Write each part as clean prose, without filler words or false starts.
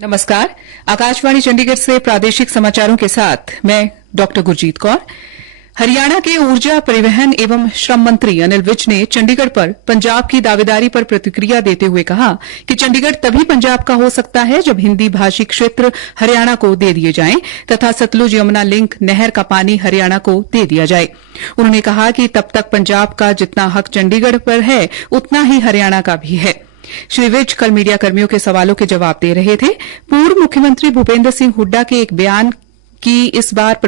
नमस्कार। आकाशवाणी चंडीगढ़ से प्रादेशिक समाचारों के साथ मैं डॉक्टर गुरजीत कौर। हरियाणा के ऊर्जा, परिवहन एवं श्रम मंत्री अनिल विज ने चंडीगढ़ पर पंजाब की दावेदारी पर प्रतिक्रिया देते हुए कहा कि चंडीगढ़ तभी पंजाब का हो सकता है जब हिंदी भाषी क्षेत्र हरियाणा को दे दिए जाएं तथा सतलुज यमुना लिंक नहर का पानी हरियाणा को दे दिया जाए। उन्होंने कहा कि तब तक पंजाब का जितना हक चंडीगढ़ पर है उतना ही हरियाणा का भी है। श्री विज कल मीडिया कर्मियों के सवालों के जवाब दे रहे थे। पूर्व मुख्यमंत्री भूपेंद्र सिंह हुड्डा के एक बयान कि इस बार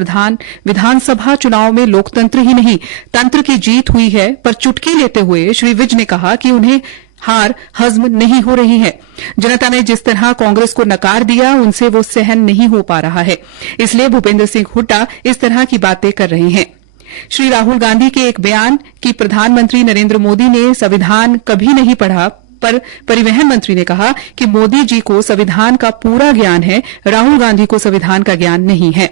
विधानसभा चुनाव में लोकतंत्र ही नहीं तंत्र की जीत हुई है पर चुटकी लेते हुए श्री विज ने कहा कि उन्हें हार हजम नहीं हो रही है। जनता ने जिस तरह कांग्रेस को नकार दिया उनसे वो सहन नहीं हो पा रहा है, इसलिए भूपेंद्र सिंह हुड्डा इस तरह की बातें कर रहे हैं। श्री राहुल गांधी के एक बयान कि प्रधानमंत्री नरेंद्र मोदी ने संविधान कभी नहीं पढ़ा पर परिवहन मंत्री ने कहा कि मोदी जी को संविधान का पूरा ज्ञान है, राहुल गांधी को संविधान का ज्ञान नहीं है।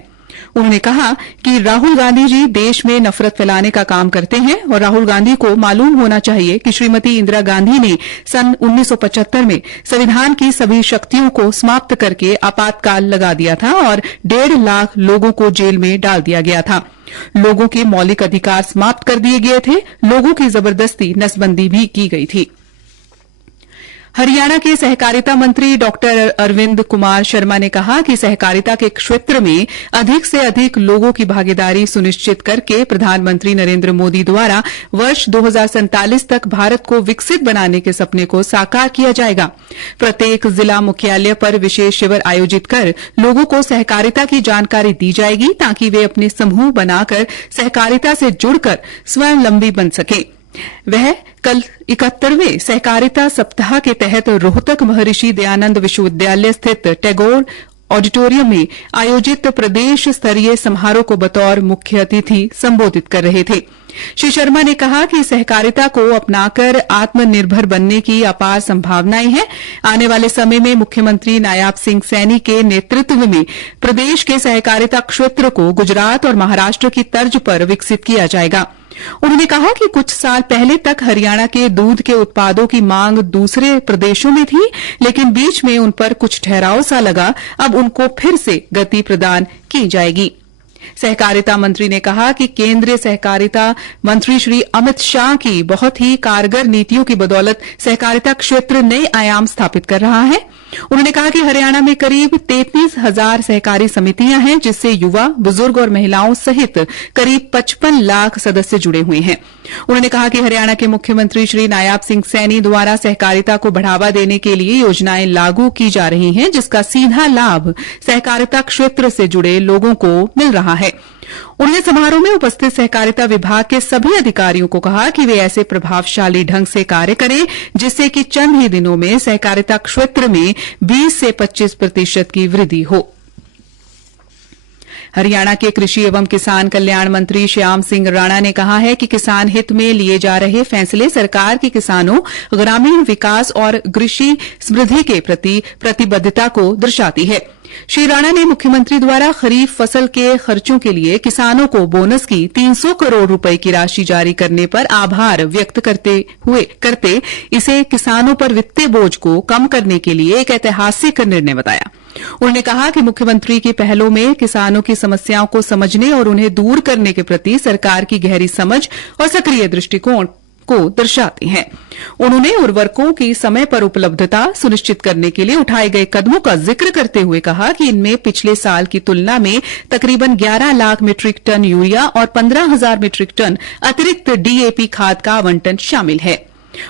उन्होंने कहा कि राहुल गांधी जी देश में नफरत फैलाने का काम करते हैं और राहुल गांधी को मालूम होना चाहिए कि श्रीमती इंदिरा गांधी ने सन 1975 में संविधान की सभी शक्तियों को समाप्त करके आपातकाल लगा दिया था और 1.5 लाख लोगों को जेल में डाल दिया गया था। लोगों के मौलिक अधिकार समाप्त कर दिए गए थे, लोगों की जबरदस्ती नसबंदी भी की गई थी। हरियाणा के सहकारिता मंत्री डॉक्टर अरविंद कुमार शर्मा ने कहा कि सहकारिता के क्षेत्र में अधिक से अधिक लोगों की भागीदारी सुनिश्चित करके प्रधानमंत्री नरेंद्र मोदी द्वारा वर्ष 2047 तक भारत को विकसित बनाने के सपने को साकार किया जाएगा। प्रत्येक जिला मुख्यालय पर विशेष शिविर आयोजित कर लोगों को सहकारिता की जानकारी दी जाएगी ताकि वे अपने समूह बनाकर सहकारिता से जुड़कर स्वावलंबी बन सकें। वह कल 71वें सहकारिता सप्ताह के तहत रोहतक महर्षि दयानंद विश्वविद्यालय स्थित टैगोर ऑडिटोरियम में आयोजित प्रदेश स्तरीय समारोह को बतौर मुख्य अतिथि संबोधित कर रहे थे। श्री शर्मा ने कहा कि सहकारिता को अपनाकर आत्मनिर्भर बनने की अपार संभावनाएं हैं। आने वाले समय में मुख्यमंत्री नायाब सिंह सैनी के नेतृत्व में प्रदेश के सहकारिता क्षेत्र को गुजरात और महाराष्ट्र की तर्ज पर विकसित किया जाएगा। उन्होंने कहा कि कुछ साल पहले तक हरियाणा के दूध के उत्पादों की मांग दूसरे प्रदेशों में थी, लेकिन बीच में उन पर कुछ ठहराव सा लगा। अब उनको फिर से गति प्रदान की जाएगी। सहकारिता मंत्री ने कहा कि केंद्रीय सहकारिता मंत्री श्री अमित शाह की बहुत ही कारगर नीतियों की बदौलत सहकारिता क्षेत्र नए आयाम स्थापित कर रहा है। उन्होंने कहा कि हरियाणा में करीब 33,000 सहकारी समितियां हैं, जिससे युवा, बुजुर्ग और महिलाओं सहित करीब 55 लाख सदस्य जुड़े हुए हैं। उन्होंने कहा कि हरियाणा के मुख्यमंत्री श्री नायाब सिंह सैनी द्वारा सहकारिता को बढ़ावा देने के लिए योजनाएं लागू की जा रही हैं, जिसका सीधा लाभ सहकारिता क्षेत्र से जुड़े लोगों को मिल रहा है। उन्होंने समारोह में उपस्थित सहकारिता विभाग के सभी अधिकारियों को कहा कि वे ऐसे प्रभावशाली ढंग से कार्य करें जिससे कि चंद ही दिनों में सहकारिता क्षेत्र में 20 से 25% की वृद्धि हो। हरियाणा के कृषि एवं किसान कल्याण मंत्री श्याम सिंह राणा ने कहा है कि किसान हित में लिए जा रहे फैसले सरकार की किसानों, ग्रामीण विकास और कृषि समृद्धि के प्रति प्रतिबद्धता को दर्शाती है। श्री राणा ने मुख्यमंत्री द्वारा खरीफ फसल के खर्चों के लिए किसानों को बोनस की 300 करोड़ रुपए की राशि जारी करने पर आभार व्यक्त करते इसे किसानों पर वित्तीय बोझ को कम करने के लिए एक ऐतिहासिक निर्णय बताया। उन्होंने कहा कि मुख्यमंत्री की पहलों में किसानों की समस्याओं को समझने और उन्हें दूर करने के प्रति सरकार की गहरी समझ और सक्रिय दृष्टिकोण को दर्शाते हैं। उन्होंने उर्वरकों की समय पर उपलब्धता सुनिश्चित करने के लिए उठाए गए कदमों का जिक्र करते हुए कहा कि इनमें पिछले साल की तुलना में तकरीबन 11 लाख मीट्रिक टन यूरिया और 15,000 मीट्रिक टन अतिरिक्त डीएपी खाद का आवंटन शामिल है।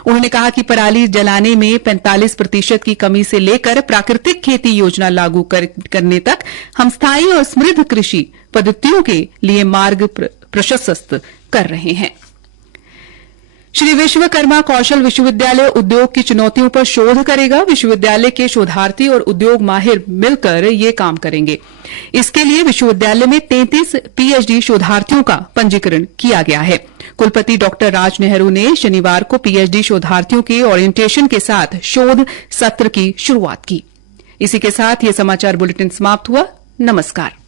उन्होंने कहा कि पराली जलाने में 45% की कमी से लेकर प्राकृतिक खेती योजना लागू करने तक हम स्थायी और समृद्ध कृषि पद्धतियों के लिए मार्ग प्रशस्त कर रहे हैं। श्री विश्वकर्मा कौशल विश्वविद्यालय उद्योग की चुनौतियों पर शोध करेगा। विश्वविद्यालय के शोधार्थी और उद्योग माहिर मिलकर ये काम करेंगे। इसके लिए विश्वविद्यालय में 33 पीएचडी शोधार्थियों का पंजीकरण किया गया है। कुलपति डॉक्टर राज नेहरू ने शनिवार को पीएचडी शोधार्थियों के ओरिएंटेशन के साथ शोध सत्र की शुरुआत की। इसी के साथ ये समाचार बुलेटिन समाप्त हुआ। नमस्कार।